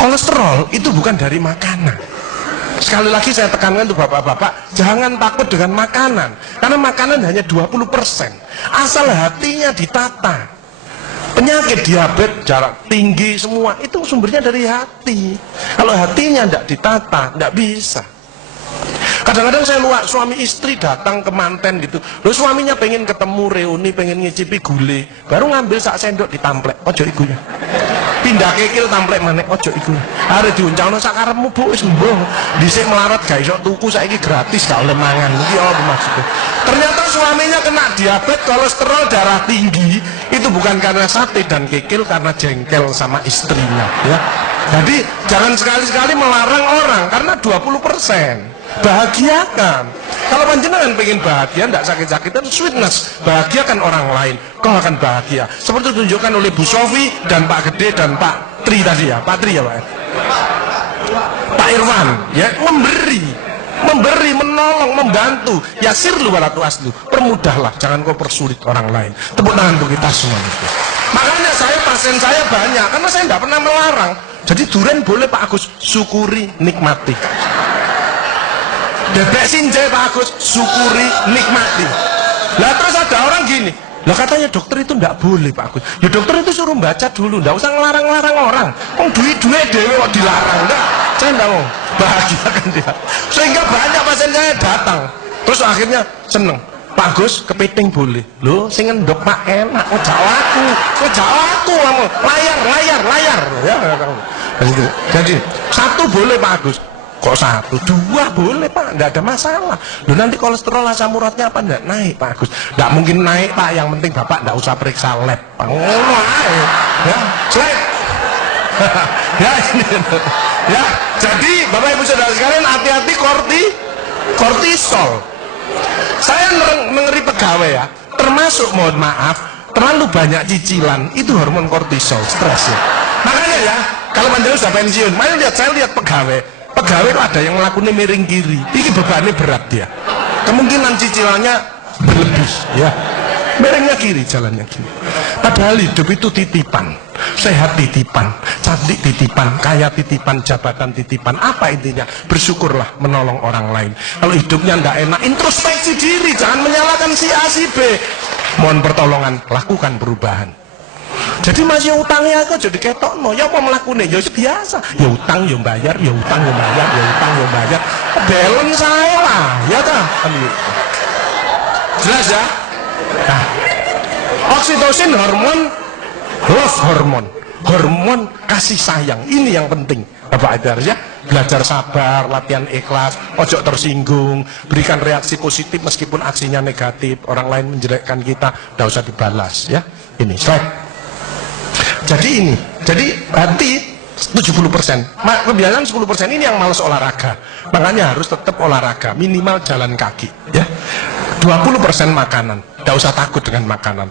Kolesterol itu bukan dari makanan. Sekali lagi saya tekankan untuk bapak-bapak, jangan takut dengan makanan, karena makanan hanya 20%. Asal hatinya ditata. Penyakit diabetes, darah tinggi, semua itu sumbernya dari hati. Kalau hatinya tidak ditata, tidak bisa. Kadang-kadang saya luar suami istri datang ke manten gitu, lo suaminya pengen ketemu reuni, pengen ngicipi gulai, baru ngambil sak sendok ditamplek, ojo ikunya. Pindah kekil tamplek manek, ojo ikunya. Hari diuncangno sak karepmu bu, wis mbong. Dhisik melarat gak iso tuku, saiki gratis gak oleh mangan. Iki apa maksudnya? Ternyata suaminya kena diabetes, kolesterol, darah tinggi. Itu bukan karena sate dan kekil, karena jengkel sama istrinya, ya. Jadi jangan sekali-sekali melarang orang, karena 20%. Bahagiakan. Kalau panjenengan pengen bahagia, tidak sakit-sakitan, sweetness, bahagiakan orang lain, kau akan bahagia. Seperti ditunjukkan oleh Bu Sofi dan Pak Gede dan Pak Tri tadi ya, Pak Tri ya Pak. Pak Irwan, ya, memberi, menolong, membantu. Ya sirlu walatu aslu, permudahlah, jangan kau persulit orang lain. Tepuk tangan untuk kita semua itu. Makanya pasien saya banyak, karena saya tidak pernah melarang. Jadi durian boleh Pak Agus, syukuri, nikmati. Bebek sinjai Pak Agus, syukuri, nikmati. Lah terus ada orang gini, lah katanya dokter itu enggak boleh Pak Agus. Ya dokter itu suruh baca dulu, enggak usah ngelarang-larang orang. Duit-duit dewe kok dilarang, enggak. Saya enggak mau, bahagiakan dia. Sehingga banyak pasien saya datang, terus akhirnya seneng. Pak Agus, kepiting boleh. Loh, sing ngendok Pak enak, kok jawaku kamu. Layar. Ya, jadi satu boleh Pak Agus. Kok satu, dua boleh Pak, enggak ada masalah. Loh nanti kolesterol asam uratnya apa enggak naik Pak Agus? Enggak mungkin naik Pak, yang penting Bapak enggak usah periksa lab. Ya, slide. Ya ini. Ya, jadi Bapak Ibu Saudara sekalian hati-hati kortisol. Saya mengeri pegawai ya, termasuk mohon maaf, terlalu banyak cicilan, itu hormon kortisol, stres ya. Makanya ya, kalau manjel sudah pensiun, saya lihat pegawai itu ada yang melakukannya miring kiri, ini bebannya berat dia, kemungkinan cicilannya berlebih ya, miringnya kiri, jalannya kiri. Padahal hidup itu titipan, sehat titipan, cantik titipan, kaya titipan, jabatan titipan. Apa intinya? Bersyukurlah, menolong orang lain. Kalau hidupnya tidak enak, introspeksi diri, jangan menyalahkan si A si B, mohon pertolongan, lakukan perubahan. Jadi masih utangnya kok jadi ketok no, ya apa melakukannya? Ya biasa, ya utang ya bayar, ya utang ya bayar, ya utang ya bayar. Balance saya lah, ya kan? Jelas ya? Nah, oksitosin hormon kasih sayang, ini yang penting. Bapak Ajar ya, belajar sabar, latihan ikhlas, ojo tersinggung, berikan reaksi positif meskipun aksinya negatif, orang lain menjelekkan kita, tidak usah dibalas ya. Ini slide. Jadi hati 70%, kebiasaan 10% ini yang malas olahraga. Makanya harus tetap olahraga, minimal jalan kaki ya. 20% makanan, tidak usah takut dengan makanan.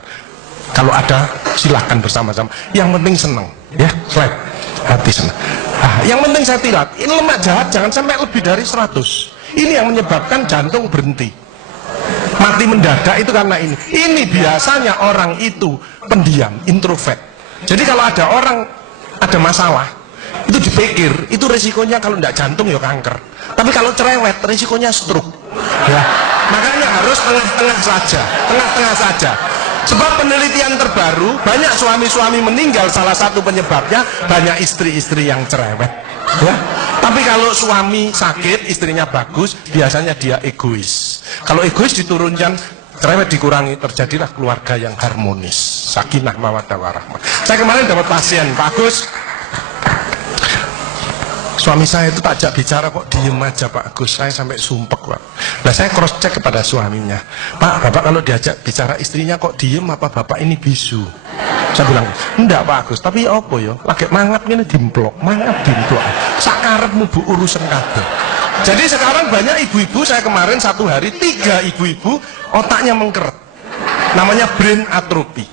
Kalau ada silahkan bersama-sama. Yang penting senang ya, slide. Hati senang. Yang penting saya tilat, ini lemak jahat jangan sampai lebih dari 100. Ini yang menyebabkan jantung berhenti, mati mendadak itu karena ini. Ini biasanya orang itu pendiam, introvert. Jadi kalau ada orang ada masalah, itu dipikir, itu resikonya kalau tidak jantung ya kanker. Tapi kalau cerewet, resikonya stroke. Ya, makanya harus tengah-tengah saja. Sebab penelitian terbaru, banyak suami-suami meninggal, salah satu penyebabnya banyak istri-istri yang cerewet. Ya. Tapi kalau suami sakit, istrinya bagus, biasanya dia egois. Kalau egois diturunkan, cerewet dikurangi, terjadilah keluarga yang harmonis. Sakinah mawaddah warahmah. Saya kemarin dapat pasien, Pak Agus. Suami saya itu tak ajak bicara kok diem aja Pak Agus. Saya sampai sumpek Pak. Nah saya cross check kepada suaminya, Pak, Bapak kalau diajak bicara istrinya kok diem, apa Bapak ini bisu? Saya bilang, enggak Pak Agus, tapi apa ya? Lagi mangap ini dimplok, sakarepmu bu urusan kabeh. Jadi sekarang banyak ibu-ibu, saya kemarin satu hari 3 ibu-ibu otaknya mengkeret, namanya brain atrophy,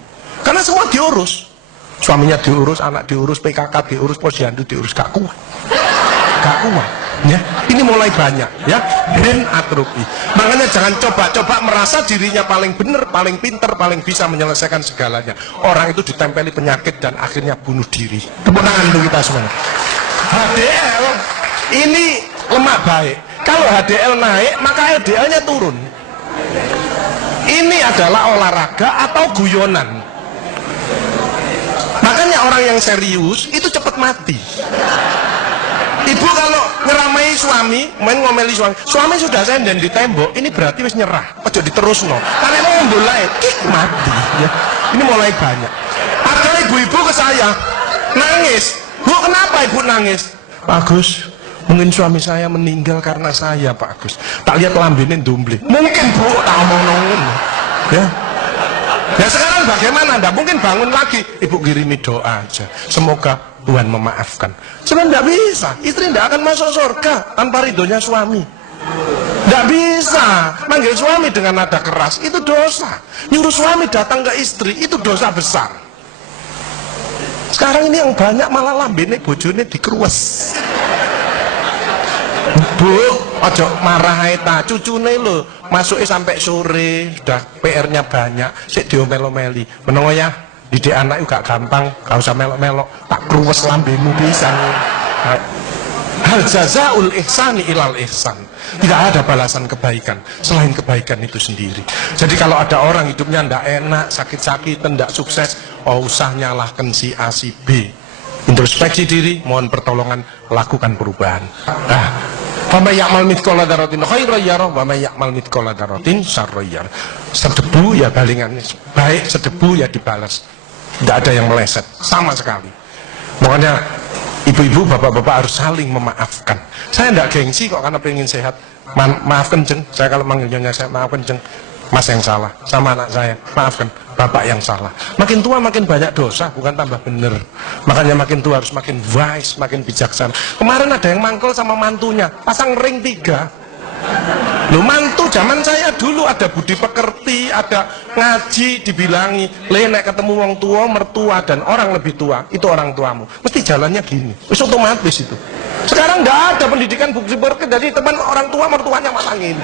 karena semua diurus, suaminya diurus, anak diurus, PKK diurus, posyandu diurus, gak kuat ya. Ini mulai banyak ya, brain atrophy. Makanya jangan coba-coba merasa dirinya paling benar, paling pinter, paling bisa menyelesaikan segalanya. Orang itu ditempeli penyakit dan akhirnya bunuh diri. Tepuk tangan untuk kita semua. HDL ini lemak baik. Kalau HDL naik, maka LDL-nya turun. Ini adalah olahraga atau guyonan. Makanya orang yang serius itu cepat mati. Ibu kalau ngeramai suami, main ngomeli suami sudah senden di tembok, ini berarti wis nyerah, ojo diterusno. Karena mau mulai, mati. Ya. Ini mulai banyak. Ada ibu-ibu ke saya nangis, Bu kenapa ibu nangis? Pak Agus, mungkin suami saya meninggal karena saya, Pak Agus. Tak lihat lambene ndumbli. Mungkin Bu, tak omong-omong. Ya. Ya sekarang bagaimana? Nggak mungkin bangun lagi. Ibu kirimi doa aja. Semoga Tuhan memaafkan. Sebenarnya nggak bisa. Istri nggak akan masuk surga tanpa ridhonya suami. Nggak bisa. Manggil suami dengan nada keras itu dosa. Nyuruh suami datang ke istri itu dosa besar. Sekarang ini yang banyak malah lambene bojone dikeruwes. Bu, ojo marah eta, cucune lho, masuknya sampai sore, sudah PR-nya banyak, sik diomelo-meli. Menengo ya, didik anak juga gampang, gak usah melok-melok, tak kruwes lambemu pisan. Hal jazaul ihsani ilal ihsan. Tidak ada balasan kebaikan selain kebaikan itu sendiri. Jadi kalau ada orang hidupnya ndak enak, sakit-sakitan, ndak sukses, oh usah nyalahkan si A si B. Introspeksi diri, mohon pertolongan, lakukan perubahan. Wa may ya'mal mithqala dzarratin khairan yarah wa may ya'mal mithqala dzarratin syarran yarah. Sedebu ya balingannya baik, sedebu ya dibalas. Tidak ada yang meleset sama sekali. Makanya ibu-ibu, bapak-bapak harus saling memaafkan. Saya tidak gengsi kok karena pengen sehat. Maafkan jeng, saya kalau manggil nyonya saya maafkan jeng. Mas yang salah, sama anak saya, maafkan, bapak yang salah. Makin tua makin banyak dosa, bukan tambah bener. Makanya makin tua harus makin wise, makin bijaksana. Kemarin ada yang mangkel sama mantunya, pasang ring 3. Loh, mantu zaman saya dulu ada budi pekerti, ada ngaji, dibilangi, nek ketemu wong tua, mertua dan orang lebih tua, itu orang tuamu. Mesti jalannya gini, wis otomatis itu. Sekarang nggak ada pendidikan budi pekerti, jadi teman orang tua mertuanya malah gini.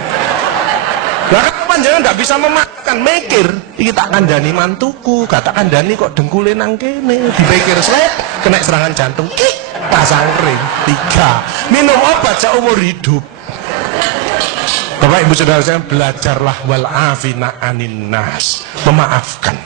Nah kan panjangan nggak bisa memakan, mikir, iki tak kandani mantuku, kata kandani kok dengkule nang kene, dipikir selek, kena serangan jantung, pasang ring 3, minum obat seumur hidup. Bapak Ibu Saudara saya, belajarlah wal afina anin nas, memaafkan.